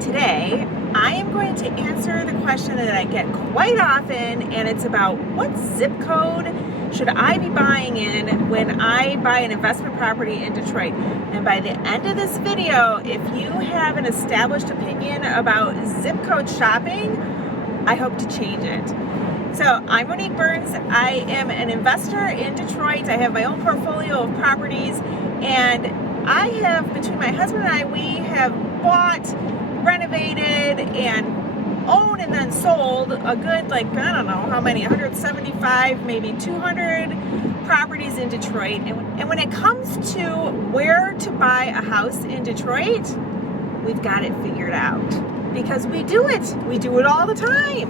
Today, I am going to answer the question that I get quite often, and it's about what zip code should I be buying in when I buy an investment property in Detroit. And by the end of this video, if you have an established opinion about zip code shopping, I hope to change it. So I'm Monique Burns. I am an investor in Detroit. I have my own portfolio of properties, and I have, between my husband and I, we have bought, renovated, and owned and then sold a good, I don't know how many, 175, maybe 200 properties in Detroit. And when it comes to where to buy a house in Detroit, we've got it figured out because we do it. We do it all the time.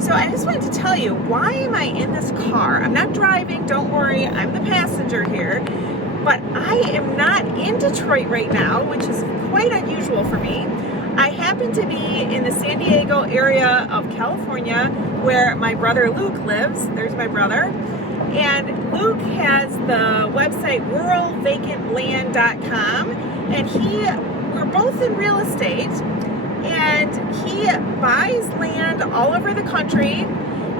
So I just wanted to tell you, why am I in this car? I'm not driving, don't worry, I'm the passenger here. But I am not in Detroit right now, which is quite unusual for me. I happen to be in the San Diego area of California where my brother Luke lives. There's my brother. And Luke has the website ruralvacantland.com, and we're both in real estate, and he buys land all over the country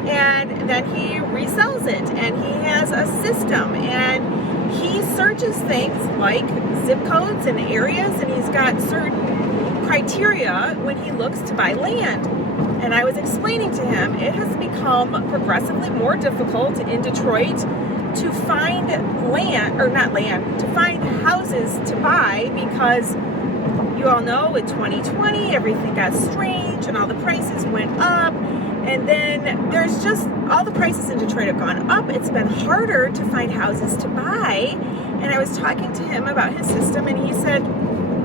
and then he resells it, and he has a system, and he searches things like zip codes and areas, and he's got certain criteria when he looks to buy land. And I was explaining to him, it has become progressively more difficult in Detroit to find to find houses to buy, because you all know in 2020 everything got strange and all the prices went up. And then there's just, all the prices in Detroit have gone up. It's been harder to find houses to buy. And I was talking to him about his system, and he said,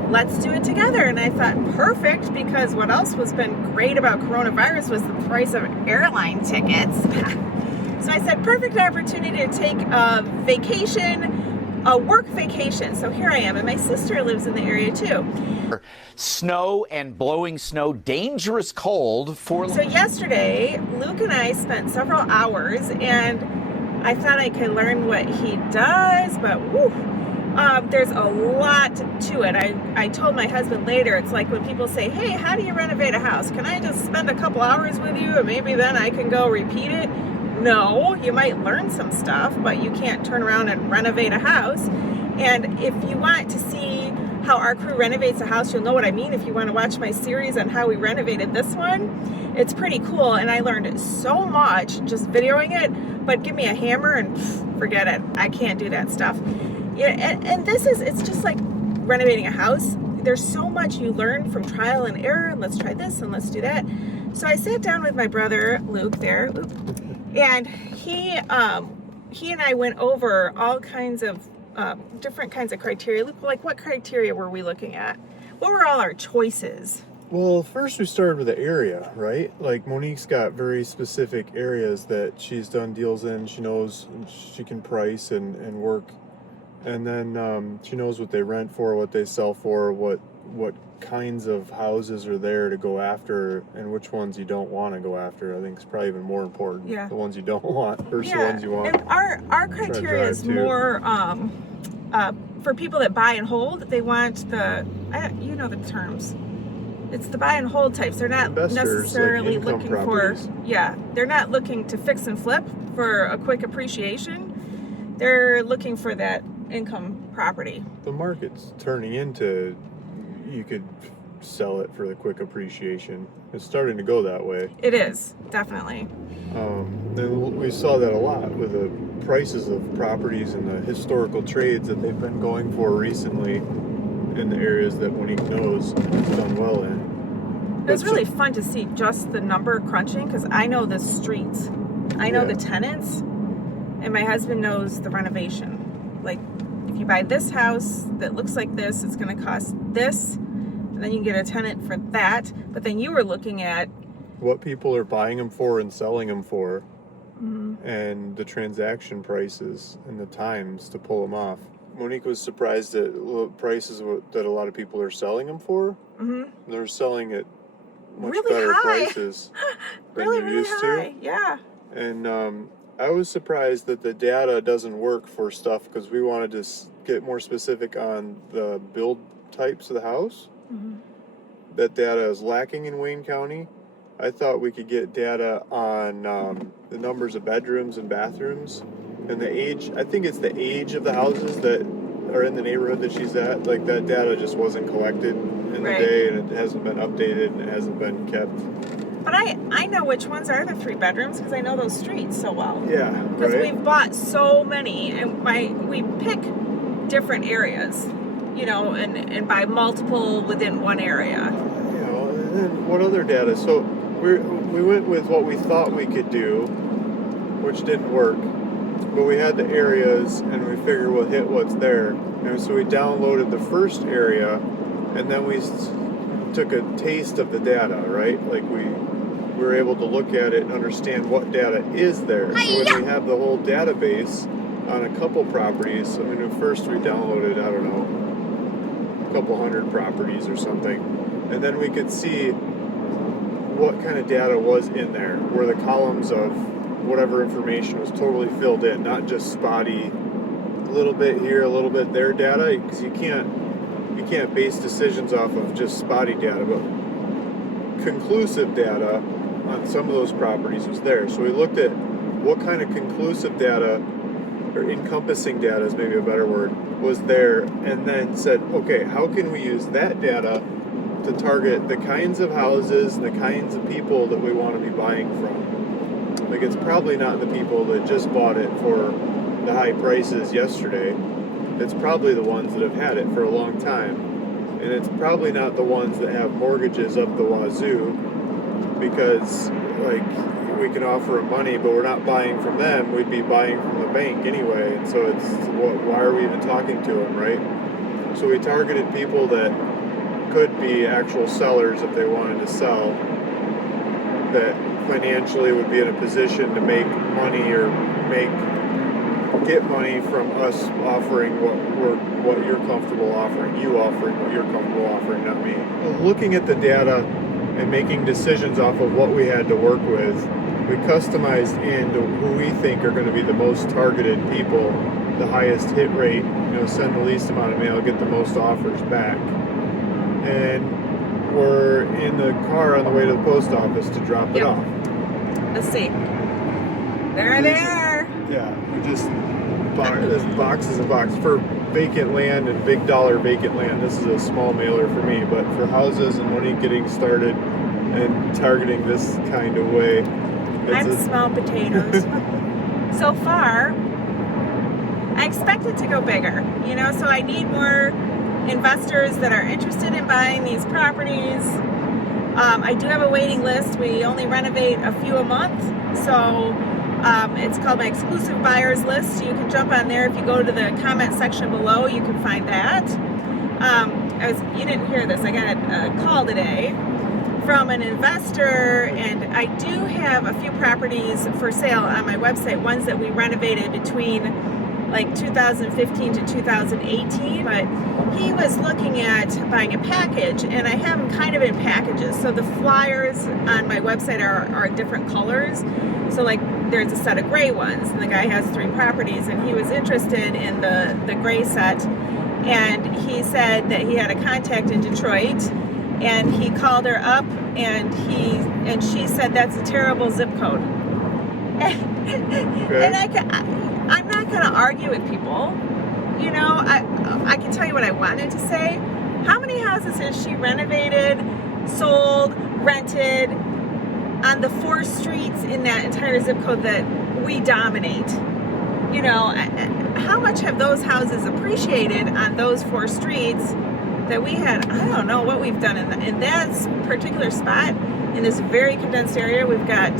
let's do it together. And I thought, perfect, because what else was been great about coronavirus was the price of airline tickets. So I said, perfect opportunity to take a vacation, a work vacation. So here I am, and my sister lives in the area too. Snow and blowing snow, dangerous cold for... So yesterday, Luke and I spent several hours, and I thought I could learn what he does, but whew, there's a lot to it. I told my husband later, it's like when people say, hey, how do you renovate a house? Can I just spend a couple hours with you and maybe then I can go repeat it? No, you might learn some stuff, but you can't turn around and renovate a house. And if you want to see how our crew renovates a house, you'll know what I mean if you want to watch my series on how we renovated this one. It's pretty cool, and I learned so much just videoing it, but give me a hammer and forget it. I can't do that stuff. Yeah, and it's just like renovating a house. There's so much you learn from trial and error, and let's try this and let's do that. So I sat down with my brother Luke there, and he and I went over all kinds of different kinds of criteria. Like, what criteria were we looking at? What were all our choices? Well, first we started with the area, right? Like, Monique's got very specific areas that she's done deals in. She knows she can price and work. And then she knows what they rent for, what they sell for, what kinds of houses are there to go after, and which ones you don't want to go after. I think it's probably even more important. Yeah. The ones you don't want versus the ones you want. And our criteria is more for people that buy and hold. They want you know the terms. It's the buy and hold types. They're not Investors, necessarily like looking properties. they're not looking to fix and flip for a quick appreciation. They're looking for that income property. The market's turning into, you could sell it for the quick appreciation. It's starting to go that way. It is, definitely. And we saw that a lot with the prices of properties and the historical trades that they've been going for recently in the areas that Monique knows has done well in. It was really fun to see just the number crunching, because I know the streets. I know the tenants, and my husband knows the renovation. Like, if you buy this house that looks like this, it's going to cost this, and then you can get a tenant for that. But then you were looking at what people are buying them for and selling them for, and the transaction prices and the times to pull them off. Monique was surprised at prices that a lot of people are selling them for. They're selling at much really better high prices than really, they're really used high. to. Yeah. And I was surprised that the data doesn't work for stuff, because we wanted to get more specific on the build types of the house. that data is lacking in Wayne County. I thought we could get data on the numbers of bedrooms and bathrooms and the age. I think it's the age of the houses that are in the neighborhood that she's at. Like, that data just wasn't collected in the day, and it hasn't been updated, and it hasn't been kept. But I know which ones are the 3 bedrooms because I know those streets so well. Yeah, because right? we've bought so many, and we pick different areas, you know, and buy multiple within one area. You know, and then what other data? So we went with what we thought we could do, which didn't work. But we had the areas, and we figured we'll hit what's there. And so we downloaded the first area, and then we took a taste of the data, right? Like, we were able to look at it and understand what data is there. So when we have the whole database on a couple properties, I mean, at first we downloaded, I don't know, a couple hundred properties or something, and then we could see what kind of data was in there, where the columns of whatever information was totally filled in, not just spotty, a little bit here, a little bit there data, because you can't base decisions off of just spotty data, but conclusive data on some of those properties was there. So we looked at what kind of conclusive data, or encompassing data is maybe a better word, was there, and then said, okay, how can we use that data to target the kinds of houses and the kinds of people that we want to be buying from. Like, it's probably not the people that just bought it for the high prices yesterday. It's probably the ones that have had it for a long time. And it's probably not the ones that have mortgages up the wazoo, because, like, we can offer them money, but we're not buying from them. We'd be buying from the bank anyway. And so it's, why are we even talking to them, right? So we targeted people that could be actual sellers if they wanted to sell, that financially would be in a position to make money or get money from us offering what you're comfortable offering, you offering what you're comfortable offering, not me. Looking at the data and making decisions off of what we had to work with, we customized into who we think are going to be the most targeted people, the highest hit rate, send the least amount of mail, get the most offers back. And we're in the car on the way to the post office to drop it off. Let's see. There they are. Yeah, we just bought this boxes and boxes for vacant land and big dollar vacant land. This is a small mailer for me, but for houses and money getting started and targeting this kind of way. I'm small potatoes. So far, I expect it to go bigger, so I need more investors that are interested in buying these properties. I do have a waiting list. We only renovate a few a month, so it's called my exclusive buyers list. You can jump on there. If you go to the comment section below, you can find that. You didn't hear this. I got a call today from an investor, and I do have a few properties for sale on my website, ones that we renovated between like 2015 to 2018, but he was looking at buying a package, and I have them kind of in packages. So the flyers on my website are different colors. So like there's a set of gray ones, and the guy has 3 properties, and he was interested in the gray set, and he said that he had a contact in Detroit, and he called her up, and she said that's a terrible zip code. Okay. And I'm not going to argue with people. I can tell you what I wanted to say. How many houses has she renovated, sold, rented on the 4 streets in that entire zip code that we dominate? How much have those houses appreciated on those 4 streets that we had? I don't know what we've done in that particular spot, in this very condensed area. We've got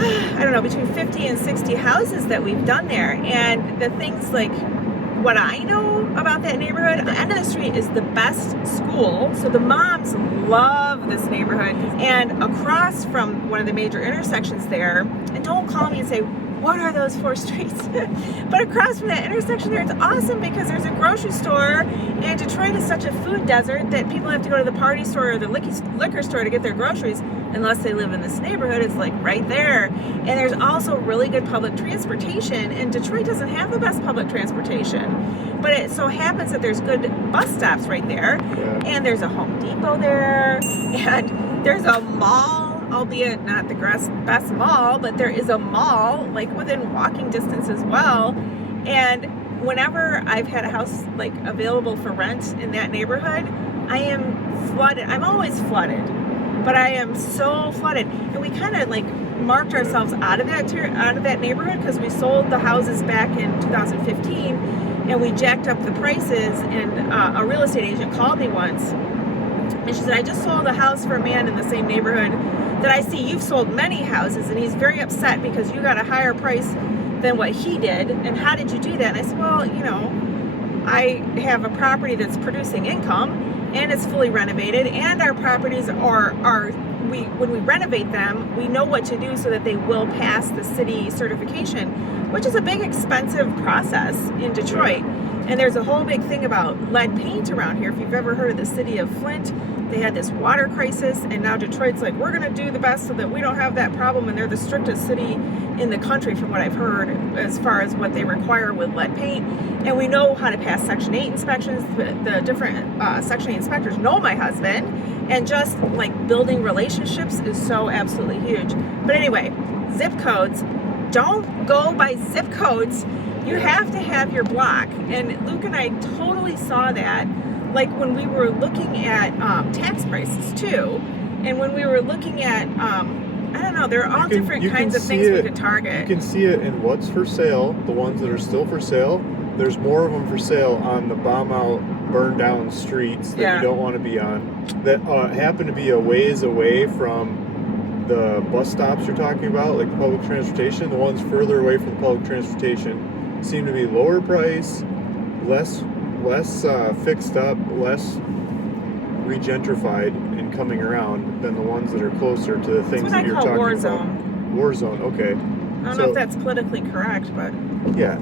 I don't know, between 50 and 60 houses that we've done there. And the things like what I know about that neighborhood, the end of the street is the best school. So the moms love this neighborhood. And across from one of the major intersections there, and don't call me and say, what are those 4 streets? But across from that intersection there, it's awesome because there's a grocery store, and Detroit is such a food desert that people have to go to the party store or the liquor store to get their groceries unless they live in this neighborhood. It's like right there. And there's also really good public transportation, and Detroit doesn't have the best public transportation. but it so happens that there's good bus stops right there, and there's a Home Depot there, and there's a mall, albeit not the best mall, but there is a mall like within walking distance as well. And whenever I've had a house like available for rent in that neighborhood, I am flooded. I'm always flooded, but I am so flooded. And we kind of like marked ourselves out of that neighborhood because we sold the houses back in 2015, and we jacked up the prices. And a real estate agent called me once, and she said, I just sold a house for a man in the same neighborhood that I see you've sold many houses, and he's very upset because you got a higher price than what he did. And how did you do that? And I said, well, you know, I have a property that's producing income, and it's fully renovated, and our properties when we renovate them, we know what to do so that they will pass the city certification, which is a big expensive process in Detroit. And there's a whole big thing about lead paint around here. If you've ever heard of the city of Flint, they had this water crisis, and now Detroit's like, we're going to do the best so that we don't have that problem. And they're the strictest city in the country from what I've heard as far as what they require with lead paint. And we know how to pass Section 8 inspections. The different Section 8 inspectors know my husband, and just like building relationships is so absolutely huge. But anyway, zip codes. Don't go by zip codes. You have to have your block. And Luke and I totally saw that, like when we were looking at tax prices too, and when we were looking at I don't know, there are all different kinds of things we could target. You can see it in what's for sale, the ones that are still for sale. There's more of them for sale on the bomb out, burned down streets that you don't want to be on, that happen to be a ways away from the bus stops you're talking about, like public transportation. The ones further away from public transportation seem to be lower price, less fixed up, less regentrified and coming around than the ones that are closer to the things that you're talking about. War zone. War zone, okay. I don't know if that's politically correct, but yeah,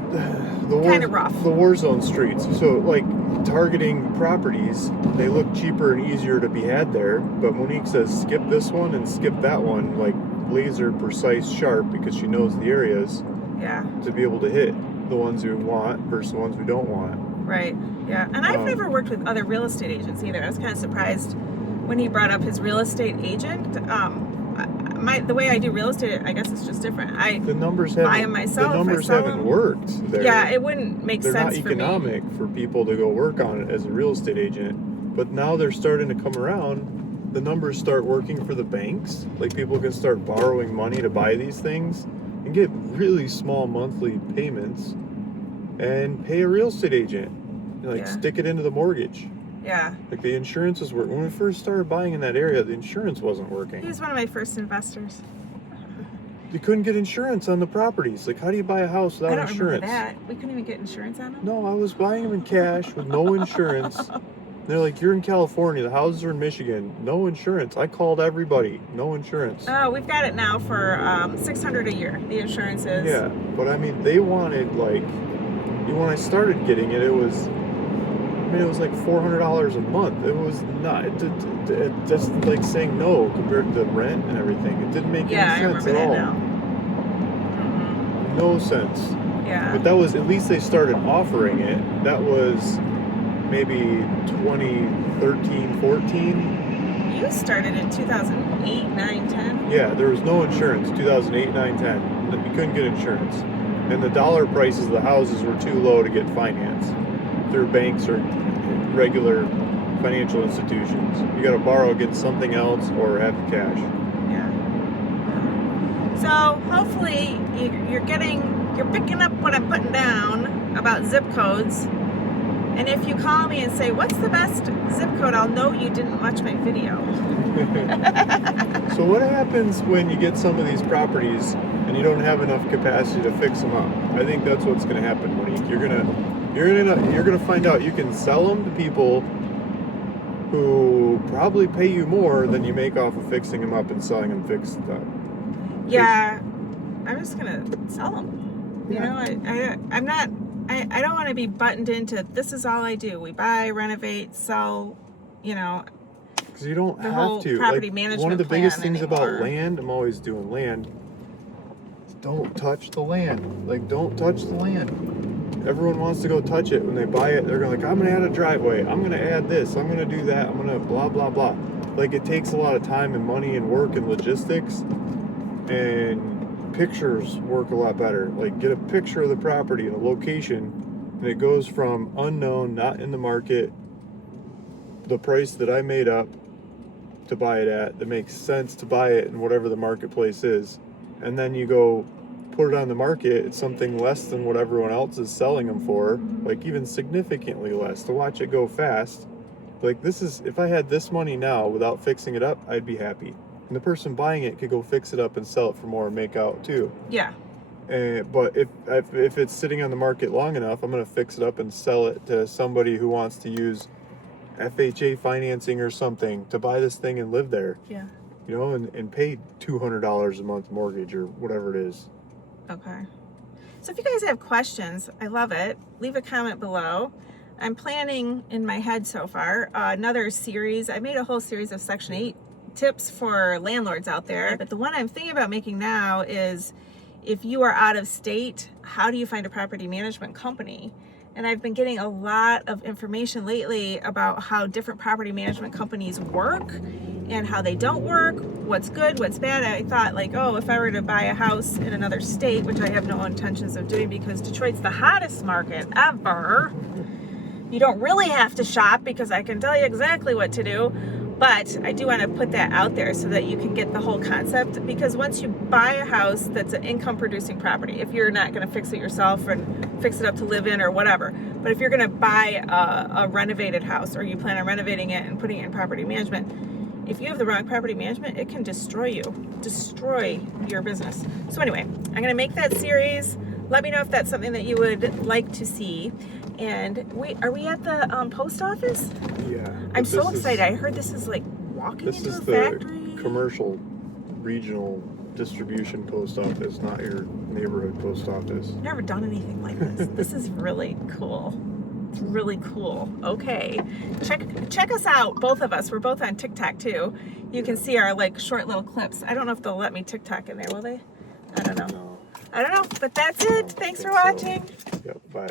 kind of rough. The war zone streets. So like targeting properties, they look cheaper and easier to be had there. But Monique says skip this one and skip that one, like laser precise sharp, because she knows the areas. Yeah. To be able to hit the ones we want versus the ones we don't want. Right. Yeah. And I've never worked with other real estate agents either. I was kind of surprised when he brought up his real estate agent. The way I do real estate, I guess it's just different. The numbers buy them myself. The numbers haven't worked there. Yeah, it wouldn't make sense for me. They're not economic for people to go work on it as a real estate agent. But now they're starting to come around. The numbers start working for the banks. Like people can start borrowing money to buy these things and get really small monthly payments and pay a real estate agent. Stick it into the mortgage. Yeah. Like the insurance was working. When we first started buying in that area, the insurance wasn't working. He was one of my first investors. You couldn't get insurance on the properties. Like, how do you buy a house without insurance? I don't remember that. We couldn't even get insurance on them? No, I was buying them in cash with no insurance. They're like, you're in California. The houses are in Michigan. No insurance. I called everybody. No insurance. Oh, we've got it now for $600 a year. The insurance is. Yeah, but I mean, they wanted when I started getting it, it was like $400 a month. It was not. It just like saying no compared to the rent and everything. It didn't make any sense at all. Now. Mm-hmm. No sense. Yeah. But that was, at least they started offering it. That was maybe 2013, 14. You started in 2008, 9, 10? Yeah, there was no insurance. 2008, 9, 10. You couldn't get insurance. And the dollar prices of the houses were too low to get financed through banks or regular financial institutions. You got to borrow against something else or have the cash. Yeah. So hopefully you're picking up what I'm putting down about zip codes. And if you call me and say, what's the best zip code, I'll know you didn't watch my video. So what happens when you get some of these properties and you don't have enough capacity to fix them up? I think that's what's going to happen, Monique. You're gonna find out you can sell them to people who probably pay you more than you make off of fixing them up and selling them fixed up. Yeah, I'm just gonna sell them. You know, I don't want to be buttoned into this is all I do. We buy, renovate, sell. You know. Because you don't the have whole to. Property management one of the biggest things anymore. about land, I'm always doing land. Don't touch the land. Like, don't touch the land. everyone wants to go touch it when they buy it. They're like, I'm gonna add a driveway, I'm gonna add this, I'm gonna do that, I'm gonna blah blah blah. Like, it takes a lot of time and money and work and logistics, and pictures work a lot better. Like, get a picture of the property and a location, and it goes from unknown, not in the market, the price that I made up to buy it at, that makes sense to buy it in whatever the marketplace is, and then you go put it on the market, it's something less than what everyone else is selling them for, like even significantly less, to watch it go fast. Like, this is, if I had this money now without fixing it up, I'd be happy. And the person buying it could go fix it up and sell it for more and make out too. Yeah. But if it's sitting on the market long enough, I'm going to fix it up and sell it to somebody who wants to use FHA financing or something to buy this thing and live there. Yeah. You know, and pay $200 a month mortgage or whatever it is. Okay. So if you guys have questions, I love it. Leave a comment below. I'm planning in my head so far another series. I made a whole series of Section 8 tips for landlords out there. But the one I'm thinking about making now is, if you are out of state, how do you find a property management company? And I've been getting a lot of information lately about how different property management companies work and how they don't work, what's good, what's bad. I thought, like, oh, if I were to buy a house in another state, which I have no intentions of doing because Detroit's the hottest market ever, you don't really have to shop because I can tell you exactly what to do. But I do want to put that out there so that you can get the whole concept, because once you buy a house that's an income producing property, if you're not going to fix it yourself and fix it up to live in or whatever, but if you're going to buy a renovated house, or you plan on renovating it and putting it in property management, if you have the wrong property management, it can destroy your business. So anyway, I'm going to make that series. Let me know if that's something that you would like to see. And are we at the post office? Yeah. I'm so excited. I heard this is like walking into a factory. This is the commercial regional distribution post office, not your neighborhood post office. I've never done anything like this. This is really cool. It's really cool. Okay. Check us out, both of us. We're both on TikTok too. You can see our like short little clips. I don't know if they'll let me TikTok in there, will they? I don't know. No. I don't know, but that's it. Thanks for watching. Yep, bye.